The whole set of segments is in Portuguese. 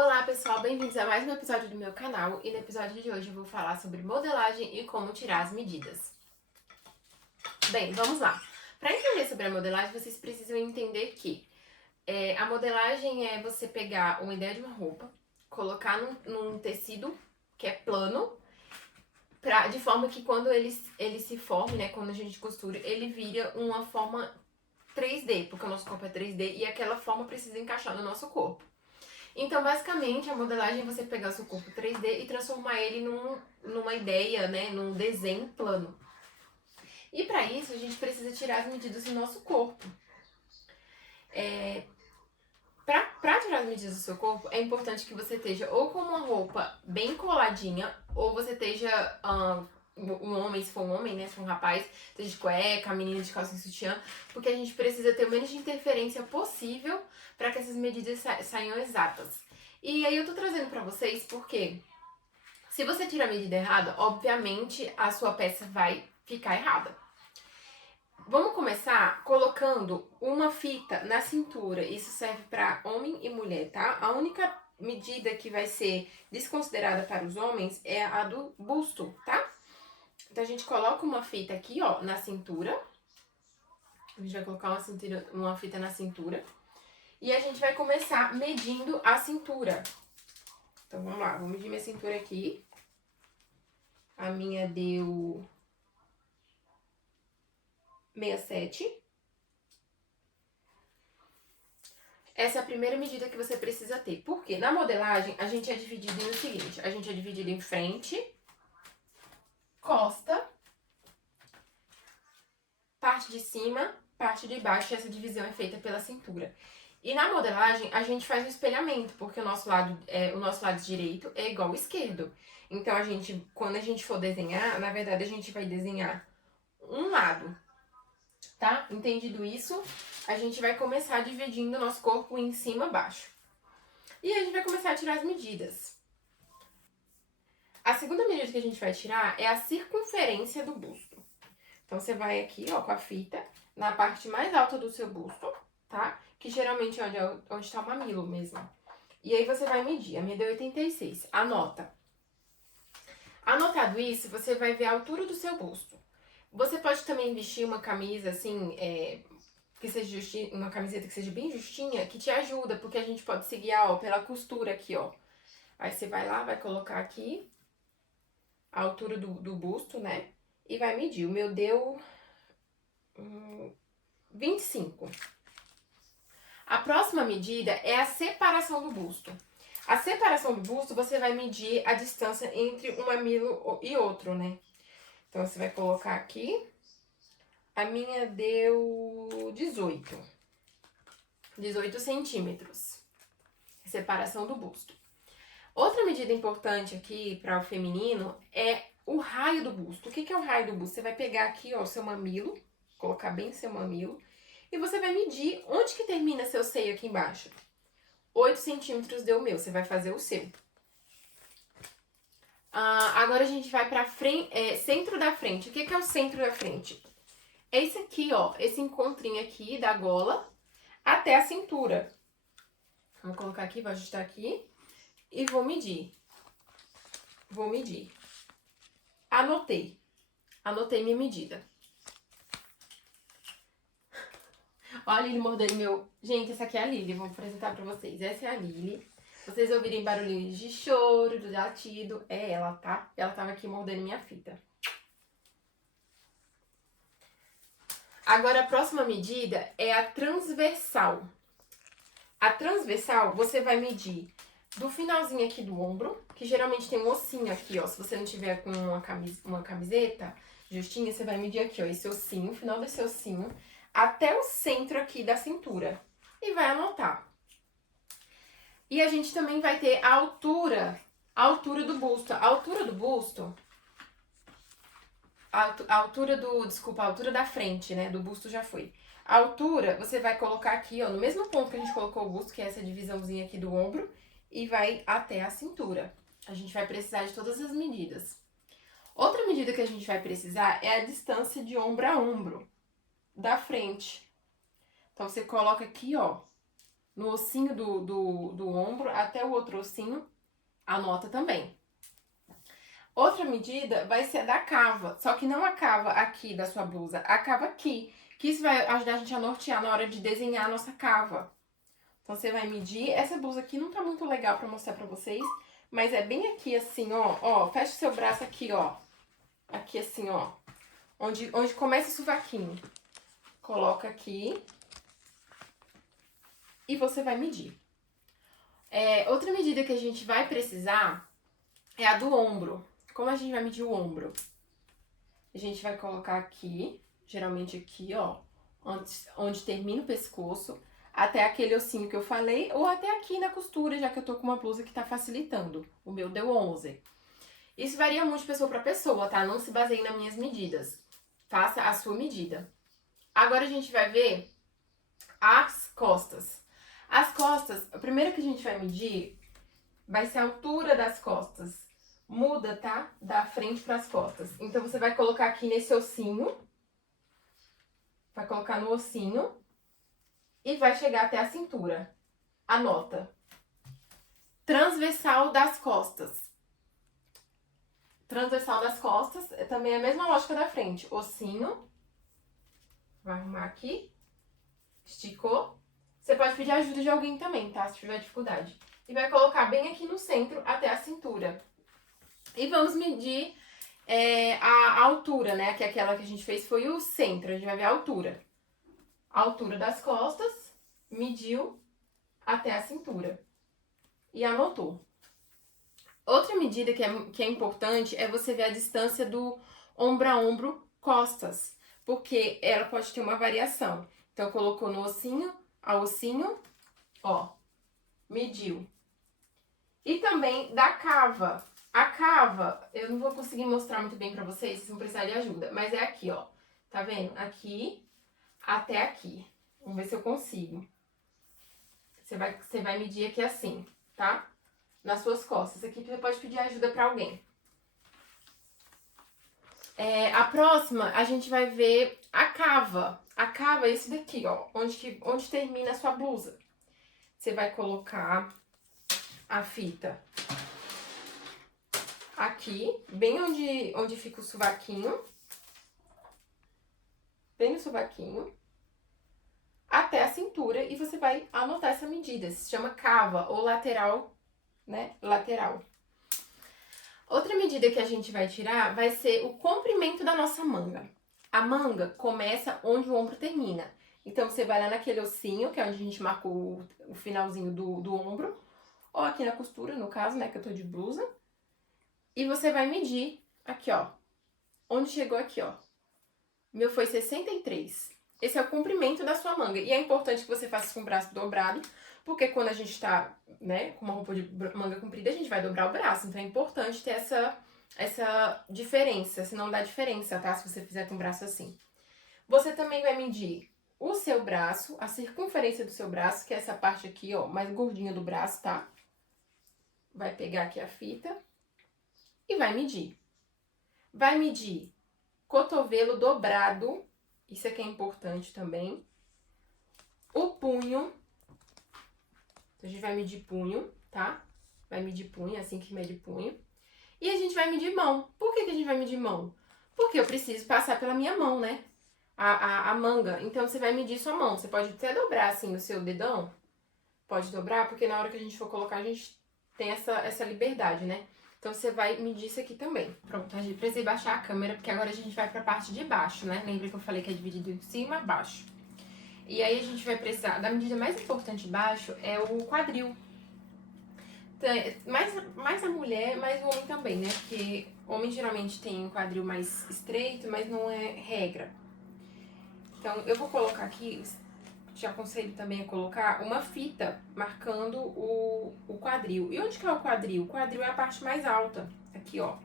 Olá pessoal, bem-vindos a mais um episódio do meu canal e no episódio de hoje eu vou falar sobre modelagem e como tirar as medidas. Bem, vamos lá. Para entender sobre a modelagem, vocês precisam entender que a modelagem é você pegar uma ideia de uma roupa, colocar num tecido que é plano, de forma que quando ele se forme, né, quando a gente costura, ele vira uma forma 3D, porque o nosso corpo é 3D e aquela forma precisa encaixar no nosso corpo. Então, basicamente, a modelagem é você pegar o seu corpo 3D e transformar ele numa ideia, né, num desenho plano. E para isso, a gente precisa tirar as medidas do nosso corpo. Para tirar as medidas do seu corpo, é importante que você esteja ou com uma roupa bem coladinha, ou você esteja, um homem, se for um homem, né, se for um rapaz, esteja de cueca, a menina de calça e sutiã, porque a gente precisa ter o menos de interferência possível para que essas medidas saiam exatas. E aí eu tô trazendo para vocês porque se você tira a medida errada, obviamente a sua peça vai ficar errada. Vamos começar colocando uma fita na cintura. Isso serve para homem e mulher, tá? A única medida que vai ser desconsiderada para os homens é a do busto, tá? Então a gente coloca uma fita aqui, ó, na cintura. A gente vai colocar uma fita na cintura. E a gente vai começar medindo a cintura. Então vamos lá, vou medir minha cintura aqui. A minha deu 67. Essa é a primeira medida que você precisa ter. Porque na modelagem, a gente é dividido no seguinte. A gente é dividido em frente, costa, parte de cima, parte de baixo. E essa divisão é feita pela cintura. E na modelagem, a gente faz o espelhamento. Porque o nosso lado direito é igual ao esquerdo. Então, quando a gente for desenhar, na verdade, a gente vai desenhar um lado. Tá? Entendido isso, a gente vai começar dividindo o nosso corpo em cima e baixo. E a gente vai começar a tirar as medidas. A segunda medida que a gente vai tirar é a circunferência do busto. Então, você vai aqui, ó, com a fita, na parte mais alta do seu busto, tá? Que geralmente é onde tá o mamilo mesmo. E aí, você vai medir. A minha deu 86. Anota. Anotado isso, você vai ver a altura do seu busto. Você pode também vestir uma camisa, assim, que seja uma camiseta que seja bem justinha, que te ajuda, porque a gente pode se guiar, ó, pela costura aqui, ó. Aí você vai lá, vai colocar aqui a altura do busto, né? E vai medir. O meu deu 25. A próxima medida é a separação do busto. A separação do busto, você vai medir a distância entre um mamilo e outro, né? Então, você vai colocar aqui. A minha deu 18 centímetros. Separação do busto. Outra medida importante aqui para o feminino é o raio do busto. O que é o raio do busto? Você vai pegar aqui, ó, o seu mamilo, colocar bem seu mamilo, e você vai medir onde que termina seu seio aqui embaixo. 8 centímetros deu o meu, você vai fazer o seu. Agora a gente vai para centro da frente. O que é o centro da frente? É esse aqui, ó, esse encontrinho aqui da gola até a cintura. Vou colocar aqui, vou ajustar aqui e vou medir. Vou medir. Anotei minha medida. Olha a Lili mordendo meu... Gente, essa aqui é a Lili, vou apresentar pra vocês. Essa é a Lili. Vocês ouvirem barulhinhos de choro, do latido, é ela, tá? Ela tava aqui mordendo minha fita. Agora, a próxima medida é a transversal. A transversal, você vai medir do finalzinho aqui do ombro, que geralmente tem um ossinho aqui, ó. Se você não tiver com uma camiseta justinha, você vai medir aqui, ó, esse ossinho, o final desse ossinho, até o centro aqui da cintura. E vai anotar. E a gente também vai ter a altura do busto. A altura do busto... A altura da frente, né? Do busto já foi. A altura, você vai colocar aqui, ó, no mesmo ponto que a gente colocou o busto, que é essa divisãozinha aqui do ombro, e vai até a cintura. A gente vai precisar de todas as medidas. Outra medida que a gente vai precisar é a distância de ombro a ombro, da frente. Então, você coloca aqui, ó, no ossinho do ombro até o outro ossinho, anota também. Outra medida vai ser a da cava, só que não a cava aqui da sua blusa, a cava aqui, que isso vai ajudar a gente a nortear na hora de desenhar a nossa cava. Então você vai medir, essa blusa aqui não tá muito legal pra mostrar pra vocês, mas é bem aqui assim, ó, fecha o seu braço aqui, ó, aqui assim, ó, onde começa o sovaquinho. Coloca aqui e você vai medir. Outra medida que a gente vai precisar é a do ombro. Como a gente vai medir o ombro? A gente vai colocar aqui, geralmente aqui, ó, onde termina o pescoço, até aquele ossinho que eu falei, ou até aqui na costura, já que eu tô com uma blusa que tá facilitando. O meu deu 11. Isso varia muito de pessoa pra pessoa, tá? Não se baseie nas minhas medidas. Faça a sua medida. Agora a gente vai ver as costas. As costas, a primeira que a gente vai medir vai ser a altura das costas. Muda, tá? Da frente para as costas. Então, você vai colocar aqui nesse ossinho. Vai colocar no ossinho. E vai chegar até a cintura. Anota. Transversal das costas. Transversal das costas é também a mesma lógica da frente. Ossinho. Vai arrumar aqui. Esticou. Você pode pedir ajuda de alguém também, tá? Se tiver dificuldade. E vai colocar bem aqui no centro até a cintura. E vamos medir a altura, né? Que aquela que a gente fez foi o centro. A gente vai ver a altura. A altura das costas, mediu até a cintura. E anotou. Outra medida que é importante é você ver a distância do ombro a ombro, costas. Porque ela pode ter uma variação. Então, colocou no ossinho, a ossinho, ó, mediu. E também da cava. A cava, eu não vou conseguir mostrar muito bem pra vocês, vocês vão precisar de ajuda. Mas é aqui, ó. Tá vendo? Aqui até aqui. Vamos ver se eu consigo. Você vai medir aqui assim, tá? Nas suas costas. Aqui você pode pedir ajuda pra alguém. A próxima, a gente vai ver a cava. A cava é esse daqui, ó. Onde termina a sua blusa. Você vai colocar a fita aqui, bem onde fica o sovaquinho. Bem no sovaquinho. Até a cintura. E você vai anotar essa medida. Se chama cava ou lateral, né? Lateral. Outra medida que a gente vai tirar vai ser o comprimento da nossa manga. A manga começa onde o ombro termina. Então, você vai lá naquele ossinho, que é onde a gente marcou o finalzinho do ombro. Ou aqui na costura, no caso, né, que eu tô de blusa. E você vai medir aqui, ó. Onde chegou aqui, ó. O meu foi 63. Esse é o comprimento da sua manga. E é importante que você faça com o braço dobrado, porque quando a gente tá, né, com uma roupa de manga comprida, a gente vai dobrar o braço. Então é importante ter essa diferença, senão dá diferença, tá? Se você fizer com o braço assim. Você também vai medir o seu braço, a circunferência do seu braço, que é essa parte aqui, ó, mais gordinha do braço, tá? Vai pegar aqui a fita e vai medir. Vai medir cotovelo dobrado, isso aqui é importante também. O punho, a gente vai medir punho, tá? Vai medir punho, assim que mede punho. E a gente vai medir mão. Por que a gente vai medir mão? Porque eu preciso passar pela minha mão, né? A manga. Então, você vai medir sua mão. Você pode até dobrar, assim, o seu dedão. Pode dobrar, porque na hora que a gente for colocar, a gente tem essa liberdade, né? Então, você vai medir isso aqui também. Pronto, a gente precisa baixar a câmera, porque agora a gente vai pra parte de baixo, né? Lembra que eu falei que é dividido em cima e baixo. E aí, a gente vai precisar... Da medida mais importante de baixo é o quadril. Então, mais a mulher, mais o homem também, né? Porque o homem geralmente tem um quadril mais estreito, mas não é regra. Então, eu vou colocar aqui... Te aconselho também a colocar uma fita marcando o quadril. E onde que é o quadril? O quadril é a parte mais alta. Aqui, ó.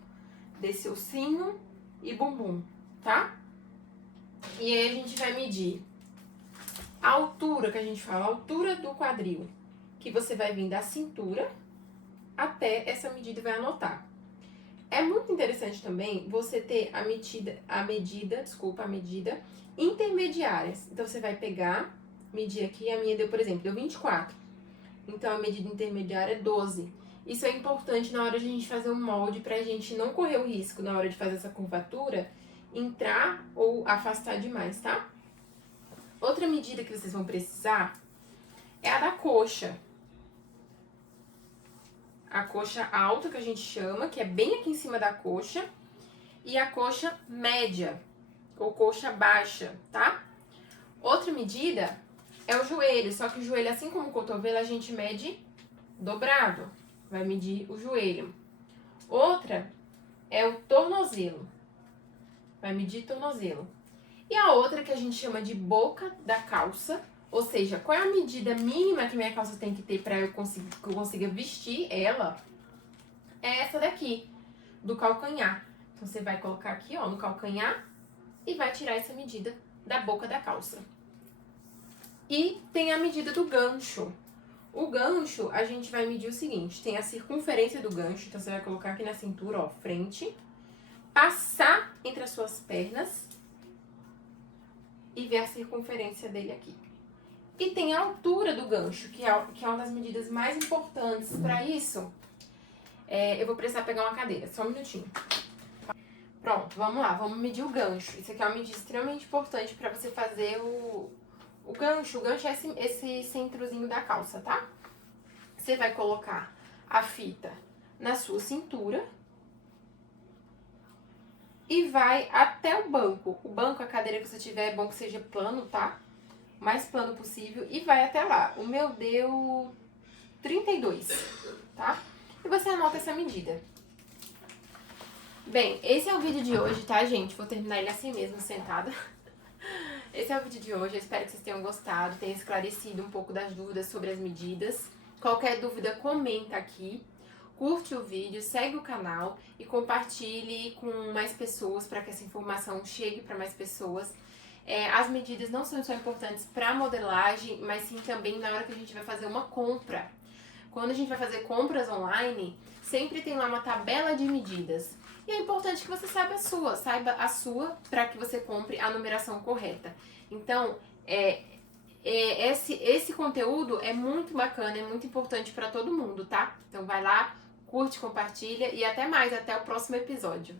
Desse ossinho e bumbum, tá? E aí a gente vai medir a altura que a gente fala, a altura do quadril. Que você vai vir da cintura até essa medida e vai anotar. É muito interessante também você ter a medida intermediária. Então, você vai pegar... medir aqui, a minha deu, por exemplo, deu 24. Então a medida intermediária é 12. Isso é importante na hora de a gente fazer um molde pra gente não correr o risco na hora de fazer essa curvatura, entrar ou afastar demais, tá? Outra medida que vocês vão precisar é a da coxa. A coxa alta, que a gente chama, que é bem aqui em cima da coxa, e a coxa média, ou coxa baixa, tá? Outra medida é o joelho, só que o joelho, assim como o cotovelo, a gente mede dobrado. Vai medir o joelho. Outra é o tornozelo. Vai medir tornozelo. E a outra que a gente chama de boca da calça, ou seja, qual é a medida mínima que minha calça tem que ter para eu consiga vestir ela, é essa daqui, do calcanhar. Então você vai colocar aqui, ó, no calcanhar e vai tirar essa medida da boca da calça. E tem a medida do gancho. O gancho, a gente vai medir o seguinte, tem a circunferência do gancho, então você vai colocar aqui na cintura, ó, frente, passar entre as suas pernas e ver a circunferência dele aqui. E tem a altura do gancho, que é uma das medidas mais importantes. Para isso, eu vou precisar pegar uma cadeira, só um minutinho. Pronto, vamos lá, vamos medir o gancho. Isso aqui é uma medida extremamente importante para você fazer o gancho. O gancho é esse centrozinho da calça, tá? Você vai colocar a fita na sua cintura e vai até o banco. O banco, a cadeira que você tiver, é bom que seja plano, tá? O mais plano possível. E vai até lá. O meu deu 32, tá? E você anota essa medida. Bem, esse é o vídeo de hoje, tá, gente? Vou terminar ele assim mesmo, sentada. Esse é o vídeo de hoje. Eu espero que vocês tenham gostado, tenham esclarecido um pouco das dúvidas sobre as medidas. Qualquer dúvida, comenta aqui. Curte o vídeo, segue o canal e compartilhe com mais pessoas para que essa informação chegue para mais pessoas. As medidas não são só importantes para modelagem, mas sim também na hora que a gente vai fazer uma compra. Quando a gente vai fazer compras online, sempre tem lá uma tabela de medidas. E é importante que você saiba a sua para que você compre a numeração correta. Então, esse conteúdo é muito bacana, é muito importante para todo mundo, tá? Então vai lá, curte, compartilha e até mais, até o próximo episódio.